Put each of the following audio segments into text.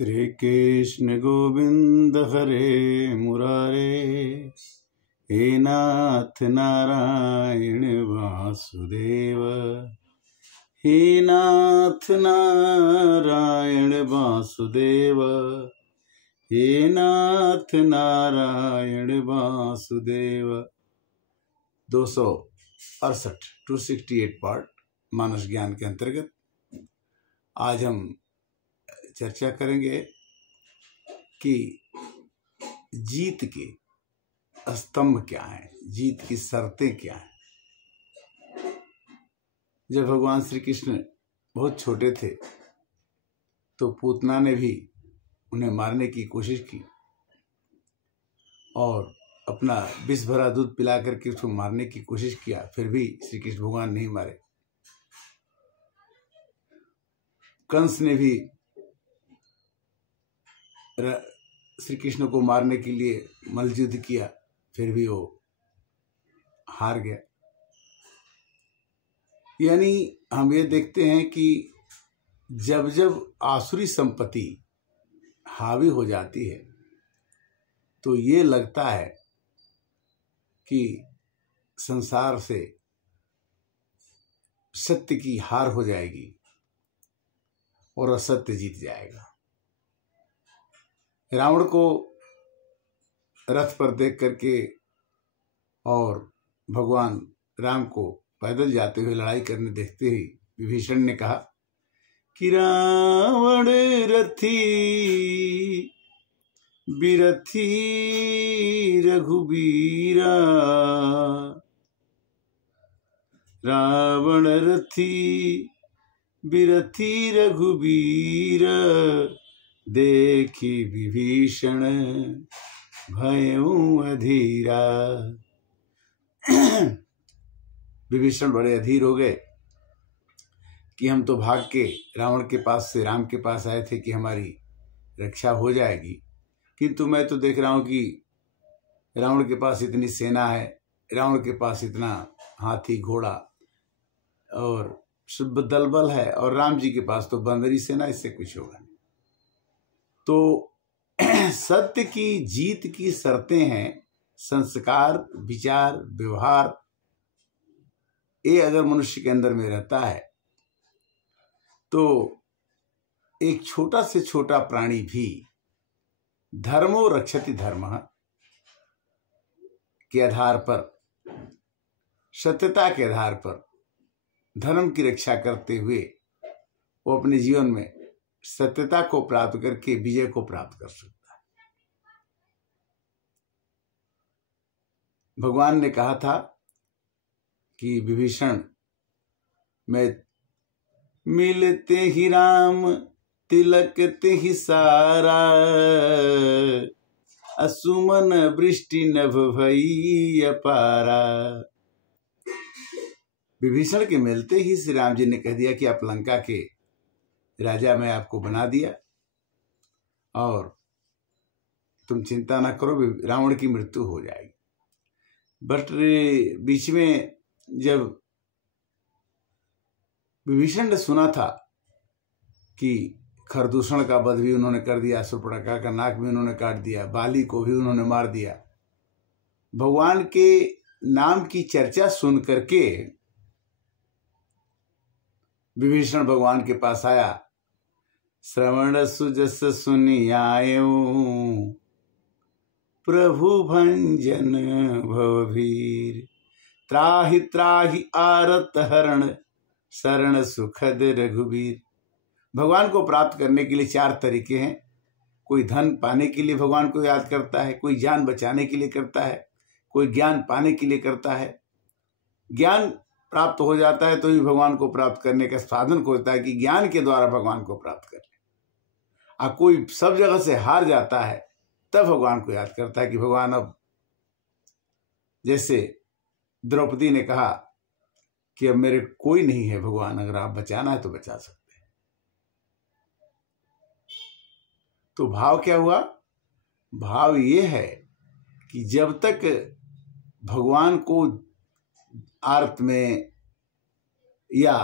श्री कृष्ण गोविंद हरे मुरारे, हे नाथ नारायण वासुदेव, हे नाथ नारायण वासुदेव, हे नाथ नारायण वासुदेव। 268 268 पार्ट मानस ज्ञान के अंतर्गत आज हम चर्चा करेंगे कि जीत के स्तंभ क्या हैं, जीत की शर्तें क्या हैं। जब भगवान श्री कृष्ण बहुत छोटे थे तो पूतना ने भी उन्हें मारने की कोशिश की और अपना विष भरा दूध पिला करके उसको मारने की कोशिश किया, फिर भी श्री कृष्ण भगवान नहीं मारे। कंस ने भी श्री कृष्ण को मारने के लिए मल्लयुद्ध किया, फिर भी वो हार गया। यानी हम ये देखते हैं कि जब जब आसुरी संपत्ति हावी हो जाती है तो ये लगता है कि संसार से सत्य की हार हो जाएगी और असत्य जीत जाएगा। रावण को रथ पर देख करके और भगवान राम को पैदल जाते हुए लड़ाई करने देखते ही विभीषण ने कहा कि रावण रथी बिरथी रघुबीरा, रावण रथी बिरथी रघुबीरा, देखी विभीषण भयउ अधीरा। विभीषण बड़े अधीर हो गए कि हम तो भाग के रावण के पास से राम के पास आए थे कि हमारी रक्षा हो जाएगी, किंतु मैं तो देख रहा हूं कि रावण के पास इतनी सेना है, रावण के पास इतना हाथी घोड़ा और शुभ दल बल है, और राम जी के पास तो बंदरी सेना, इससे कुछ होगा नहीं। तो सत्य की जीत की शर्तें हैं संस्कार, विचार, व्यवहार। ये अगर मनुष्य के अंदर में रहता है तो एक छोटा से छोटा प्राणी भी धर्मो रक्षति धर्मः के आधार पर, सत्यता के आधार पर धर्म की रक्षा करते हुए वो अपने जीवन में सत्यता को प्राप्त करके विजय को प्राप्त कर सकता है। भगवान ने कहा था कि विभीषण, मैं मिलते ही राम तिलकते ही सारा, असुमन वृष्टि नभ भई अपारा। विभीषण के मिलते ही श्री राम जी ने कह दिया कि आप लंका के राजा मैं आपको बना दिया और तुम चिंता ना करो, रावण की मृत्यु हो जाएगी। बट बीच में जब विभीषण ने सुना था कि खरदूषण का वध भी उन्होंने कर दिया, शूर्पणखा का नाक भी उन्होंने काट दिया, बाली को भी उन्होंने मार दिया, भगवान के नाम की चर्चा सुन करके विभीषण भगवान के पास आया। श्रवण सुजस सुनि आयऊ, प्रभु भंजन भवभीर, त्राहि त्राहि आरत हरण, शरण सुखद रघुबीर। भगवान को प्राप्त करने के लिए 4 तरीके हैं। कोई धन पाने के लिए भगवान को याद करता है, कोई जान बचाने के लिए करता है, कोई ज्ञान पाने के लिए करता है। ज्ञान प्राप्त हो जाता है तो भी भगवान को प्राप्त करने का साधन खोजता है कि ज्ञान के द्वारा भगवान को प्राप्त कर ले। कोई सब जगह से हार जाता है तब भगवान को याद करता है कि भगवान, अब जैसे द्रौपदी ने कहा कि अब मेरे कोई नहीं है भगवान, अगर आप बचाना है तो बचा सकते हैं। तो भाव क्या हुआ? भाव ये है कि जब तक भगवान को अर्थ में या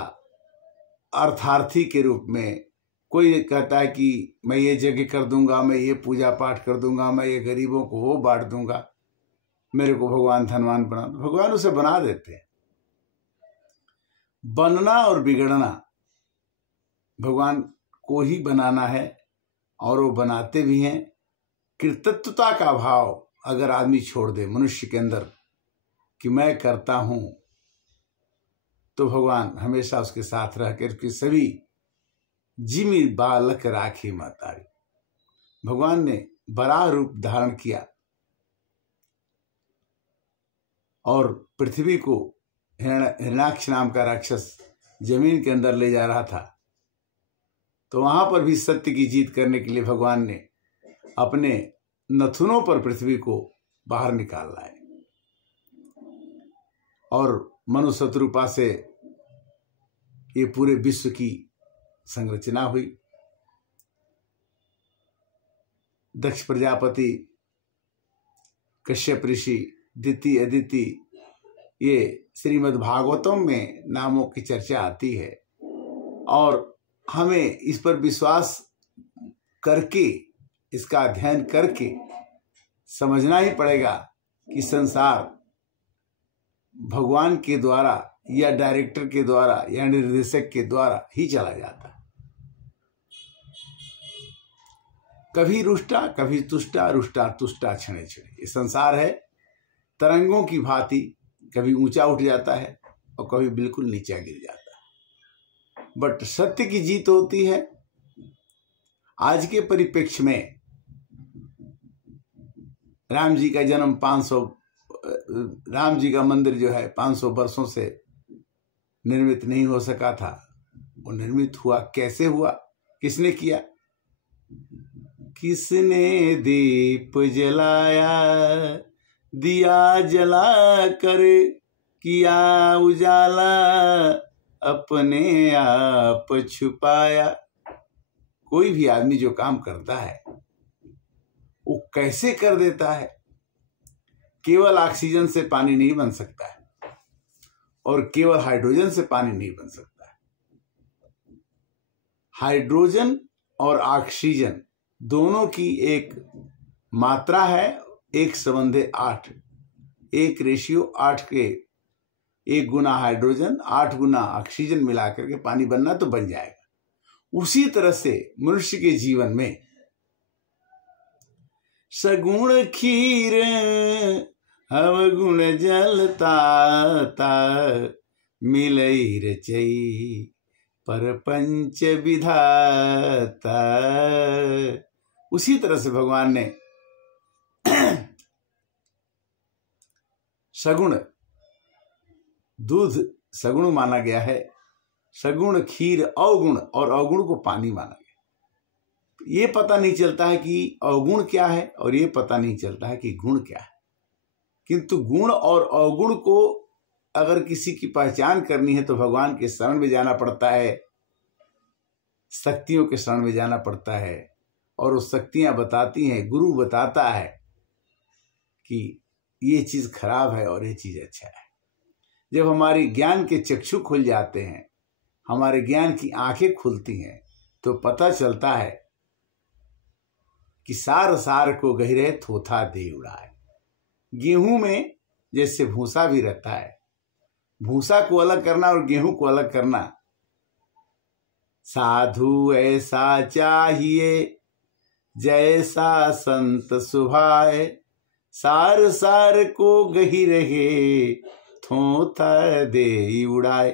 अर्थार्थी के रूप में कोई कहता है कि मैं ये जगह कर दूंगा, मैं ये पूजा पाठ कर दूंगा, मैं ये गरीबों को वो बांट दूंगा, मेरे को भगवान धनवान बना दो। भगवान उसे बना देते हैं। बनना और बिगड़ना भगवान को ही बनाना है, और वो बनाते भी हैं। कृतज्ञता का भाव अगर आदमी छोड़ दे मनुष्य के अंदर कि मैं करता हूं, तो भगवान हमेशा उसके साथ रह कर के सभी जिमी बालक राखी मातारी। भगवान ने बराह रूप धारण किया और पृथ्वी को हिरण्याक्ष नाम का राक्षस जमीन के अंदर ले जा रहा था, तो वहां पर भी सत्य की जीत करने के लिए भगवान ने अपने नथुनों पर पृथ्वी को बाहर निकाल लाए और मनु शत्रुपा से ये पूरे विश्व की संरचना हुई। दक्ष प्रजापति, कश्यप ऋषि, दिति, अदिति, ये श्रीमद् भागवतम में नामों की चर्चा आती है। और हमें इस पर विश्वास करके, इसका अध्ययन करके समझना ही पड़ेगा कि संसार भगवान के द्वारा या डायरेक्टर के द्वारा या निर्देशक के द्वारा ही चला जाता है। कभी रुष्टा, कभी तुष्टा, रुष्टा तुष्टा क्षणे क्षणे। ये संसार है तरंगों की भांति, कभी ऊंचा उठ जाता है और कभी बिल्कुल नीचा गिर जाता है, बट सत्य की जीत होती है। आज के परिप्रेक्ष्य में राम जी का जन्म 500, राम जी का मंदिर जो है 500 वर्षों से निर्मित नहीं हो सका था। वो निर्मित हुआ, कैसे हुआ, किसने किया? किसने दीप जलाया, दिया जला कर किया उजाला, अपने आप छुपाया। कोई भी आदमी जो काम करता है वो कैसे कर देता है? केवल ऑक्सीजन से पानी नहीं बन सकता है और केवल हाइड्रोजन से पानी नहीं बन सकता है। हाइड्रोजन और ऑक्सीजन दोनों की एक मात्रा है, 1:8, 1:8 के 1 गुना हाइड्रोजन 8 गुना ऑक्सीजन मिलाकर के पानी बनना तो बन जाएगा। उसी तरह से मनुष्य के जीवन में सगुण खीर अवगुण जलता मिलई रचई परपंच विधाता। उसी तरह से भगवान ने सगुण दूध सगुण माना गया है, सगुण खीर अवगुण, और अवगुण को पानी माना गया। ये पता नहीं चलता है कि अवगुण क्या है और ये पता नहीं चलता है कि गुण क्या है। किंतु गुण और अवगुण को अगर किसी की पहचान करनी है तो भगवान के शरण में जाना पड़ता है, शक्तियों के शरण में जाना पड़ता है, और वो शक्तियां बताती हैं, गुरु बताता है कि ये चीज खराब है और ये चीज अच्छा है। जब हमारी ज्ञान के चक्षु खुल जाते हैं, हमारे ज्ञान की आंखें खुलती हैं, तो पता चलता है कि सार सार को गहरे थोथा दे उड़ाए। गेहूं में जैसे भूसा भी रहता है, भूसा को अलग करना और गेहूं को अलग करना, साधु ऐसा चाहिए जैसा संत सुभाए, सार सार को गही रहे थोथा दे उड़ाए।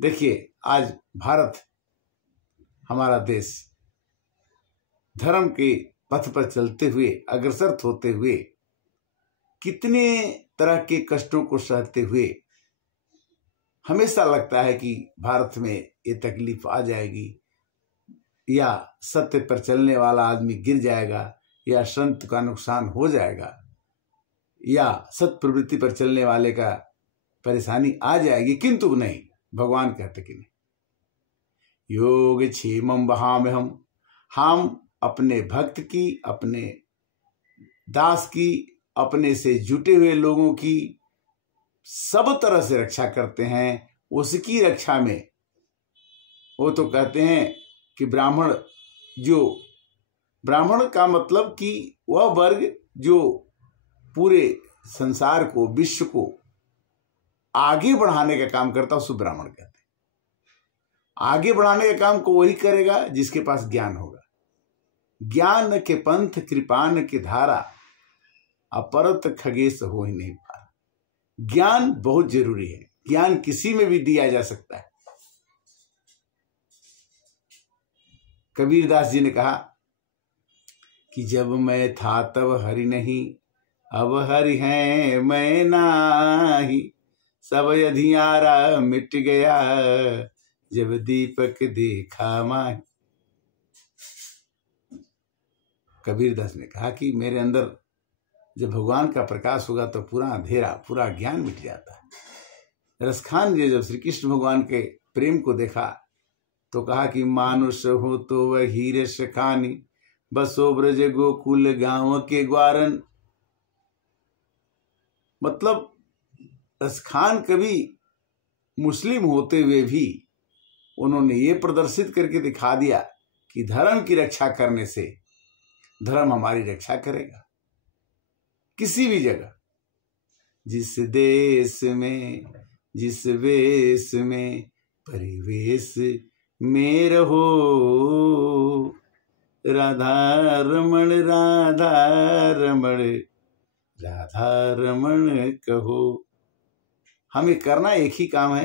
देखिए, आज भारत हमारा देश धर्म के पथ पर चलते हुए, अग्रसर होते हुए, कितने तरह के कष्टों को सहते हुए हमेशा लगता है कि भारत में ये तकलीफ आ जाएगी, या सत्य पर चलने वाला आदमी गिर जाएगा, या संत का नुकसान हो जाएगा, या सत्य प्रवृत्ति पर चलने वाले का परेशानी आ जाएगी। किंतु नहीं, भगवान कहते कि नहीं। योग क्षेमम वहाम्यहम्, हम अपने भक्त की, अपने दास की, अपने से जुटे हुए लोगों की सब तरह से रक्षा करते हैं। उसकी रक्षा में वो तो कहते हैं कि ब्राह्मण का मतलब कि वह वर्ग जो पूरे संसार को, विश्व को आगे बढ़ाने का काम करता है, उसको ब्राह्मण कहते हैं। आगे बढ़ाने का काम को वही करेगा जिसके पास ज्ञान होगा। ज्ञान के पंथ कृपान की धारा, अपरत खगेश हो ही नहीं पारा। ज्ञान बहुत जरूरी है। ज्ञान किसी में भी दिया जा सकता है। कबीरदास जी ने कहा कि जब मैं था तब हरि नहीं, अब हरि हैं मैं नाही। सब अधियारा मिट गया, जब दीपक देखा माही। कबीरदास ने कहा कि मेरे अंदर जब भगवान का प्रकाश होगा तो पूरा अंधेरा, पूरा ज्ञान मिट जाता है। रसखान जी जब श्री कृष्ण भगवान के प्रेम को देखा तो कहा कि मानुष हो तो वही रस खानी, बसो ब्रज गोकुल गांव के ग्वारन। मतलब रसखान कभी मुस्लिम होते हुए भी उन्होंने ये प्रदर्शित करके दिखा दिया कि धर्म की रक्षा करने से धर्म हमारी रक्षा करेगा। किसी भी जगह, जिस देश में, जिस वेश में, परिवेश में रहो, राधा रमण राधा रमण, राधा रमण कहो। हमें करना एक ही काम है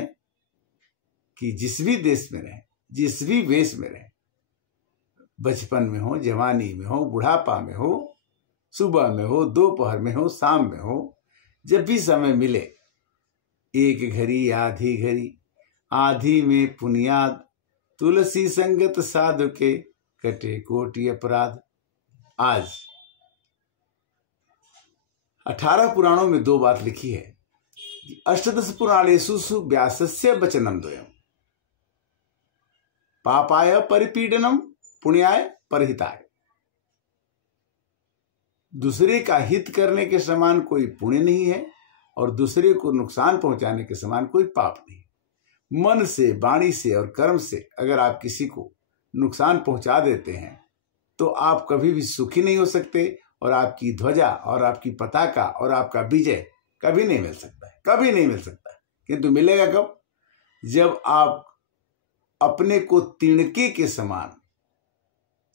कि जिस भी देश में रहें, जिस भी वेश में रहें, बचपन में हो, जवानी में हो, बुढ़ापा में हो, सुबह में हो, दोपहर में हो, शाम में हो, जब भी समय मिले, एक घड़ी आधी घड़ी, आधी में पुनियाद, तुलसी संगत साधु के कटे कोटि अपराध। आज 18 पुराणों में 2 बात लिखी है। अष्टदश पुराणेषु व्यासस्य वचनम द्वयम्, पापाय परिपीडनम, पुण्याय परहिताय। दूसरे का हित करने के समान कोई पुण्य नहीं है और दूसरे को नुकसान पहुंचाने के समान कोई पाप नहीं। मन से, वाणी से और कर्म से अगर आप किसी को नुकसान पहुंचा देते हैं तो आप कभी भी सुखी नहीं हो सकते और आपकी ध्वजा और आपकी पताका और आपका विजय कभी नहीं मिल सकता है, कभी नहीं मिल सकता है। किंतु मिलेगा कब? जब आप अपने को तिनके के समान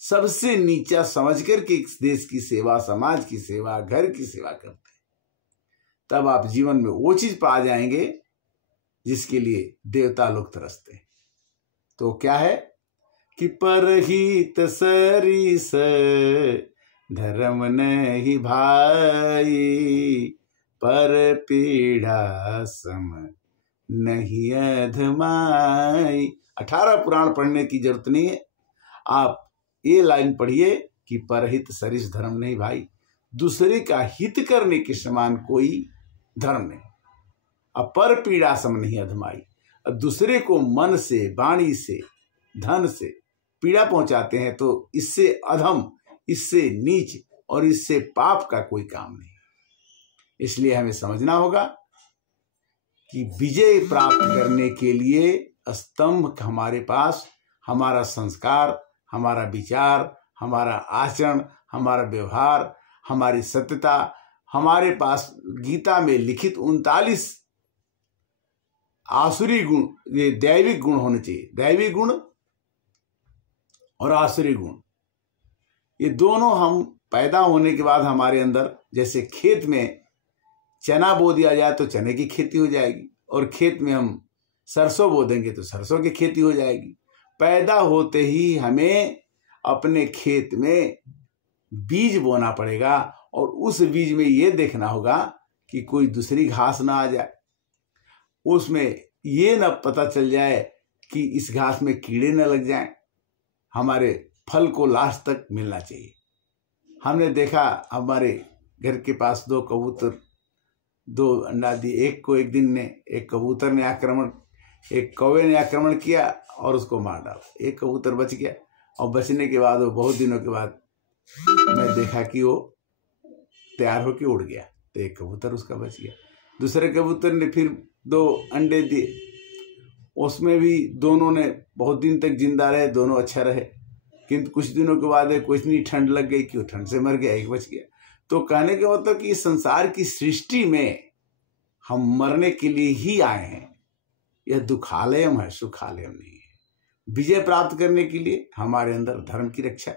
सबसे नीचा समझ करके देश की सेवा, समाज की सेवा, घर की सेवा करते हैं, तब आप जीवन में वो चीज पा जाएंगे जिसके लिए देवता लोग तरसते हैं। तो क्या है कि परहित सरिस धर्म नहीं भाई, पर पीड़ा सम नहीं अधमाई। 18 पुराण पढ़ने की जरूरत नहीं है। आप ये लाइन पढ़िए कि परहित सरिस धर्म नहीं भाई, दूसरे का हित करने के समान कोई धर्म नहीं। अब पर पीड़ा सम नहीं अधमाई, अब दूसरे को मन से, वाणी से, धन से पीड़ा पहुंचाते हैं तो इससे अधम, इससे नीच और इससे पाप का कोई काम नहीं। इसलिए हमें समझना होगा कि विजय प्राप्त करने के लिए स्तंभ हमारे पास हमारा संस्कार, हमारा विचार, हमारा आचरण, हमारा व्यवहार, हमारी सत्यता, हमारे पास गीता में लिखित 39 आसुरी गुण, ये दैविक गुण होने चाहिए। दैविक गुण और आसुरी गुण, ये दोनों हम पैदा होने के बाद हमारे अंदर, जैसे खेत में चना बो दिया जाए तो चने की खेती हो जाएगी और खेत में हम सरसों बो देंगे तो सरसों की खेती हो जाएगी। पैदा होते ही हमें अपने खेत में बीज बोना पड़ेगा और उस बीज में ये देखना होगा कि कोई दूसरी घास ना आ जाए, उसमें ये न पता चल जाए कि इस घास में कीड़े न लग जाएं। हमारे फल को लास्ट तक मिलना चाहिए। हमने देखा हमारे घर के पास 2 कबूतर 2 अंडा दिए। एक को एक दिन ने, एक कबूतर ने एक कौवे ने आक्रमण किया और उसको मार डाला। एक कबूतर बच गया और बचने के बाद वो बहुत दिनों के बाद मैं देखा कि वो तैयार होकर उड़ गया, तो एक कबूतर उसका बच गया। दूसरे कबूतर ने फिर 2 अंडे दिए, उसमें भी दोनों ने बहुत दिन तक जिंदा रहे, दोनों अच्छा रहे, किंतु कुछ दिनों के बाद कुछ नहीं ठंड लग गई, क्यों ठंड से मर गया, एक बच गया। तो कहने का मतलब कि संसार की सृष्टि में हम मरने के लिए ही आए हैं। यह दुखालयम है, सुखालयम नहीं है। विजय प्राप्त करने के लिए हमारे अंदर धर्म की रक्षा,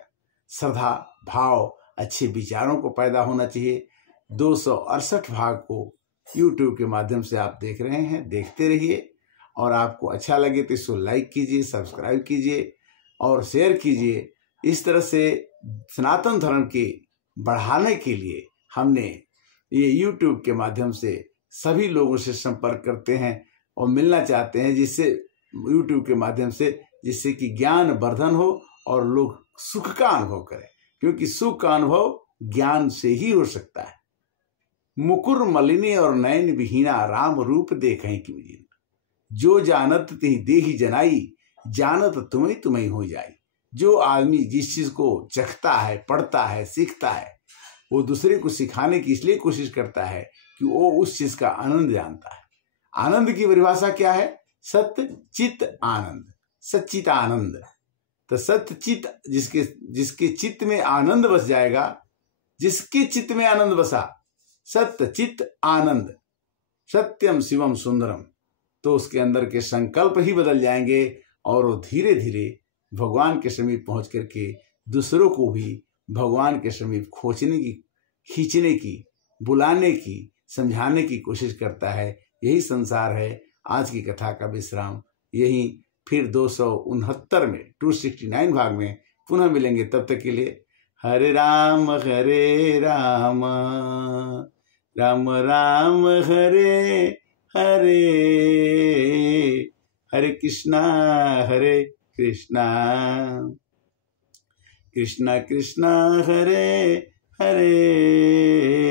श्रद्धा, भाव, अच्छे विचारों को पैदा होना चाहिए। 268 भाग को YouTube के माध्यम से आप देख रहे हैं, देखते रहिए, और आपको अच्छा लगे तो इसको लाइक कीजिए, सब्सक्राइब कीजिए और शेयर कीजिए। इस तरह से सनातन धर्म के बढ़ाने के लिए हमने ये YouTube के माध्यम से सभी लोगों से संपर्क करते हैं और मिलना चाहते हैं, जिससे YouTube के माध्यम से, जिससे कि ज्ञान वर्धन हो और लोग सुख का अनुभव करें, क्योंकि सुख का अनुभव ज्ञान से ही हो सकता है। मुकुर मलिनी और नयन विहीना, राम रूप देखें कि विजिन, जो जानत तिहि देहि जनाई, जानत तुम्हें तुम्हें हो जाई। जो आदमी जिस चीज को चखता है, पढ़ता है, सीखता है, वो दूसरे को सिखाने की इसलिए कोशिश करता है कि वो उस चीज का आनंद जानता है। आनंद की परिभाषा क्या है? सत्य चित आनंद, सच्चित आनंद। तो सत्य चित, जिसके चित्त में आनंद बस जाएगा, जिसके चित्त में आनंद बसा, सत्य चित आनंद, सत्यम शिवम सुंदरम, तो उसके अंदर के संकल्प ही बदल जाएंगे और वो धीरे धीरे भगवान के समीप पहुंच करके दूसरों को भी भगवान के समीप खोजने की, खींचने की, बुलाने की, समझाने की कोशिश करता है। यही संसार है। आज की कथा का विश्राम यही, फिर 269 में 269 भाग में पुनः मिलेंगे। तब तक के लिए हरे राम राम राम हरे हरे, हरे कृष्णा कृष्णा कृष्णा हरे हरे।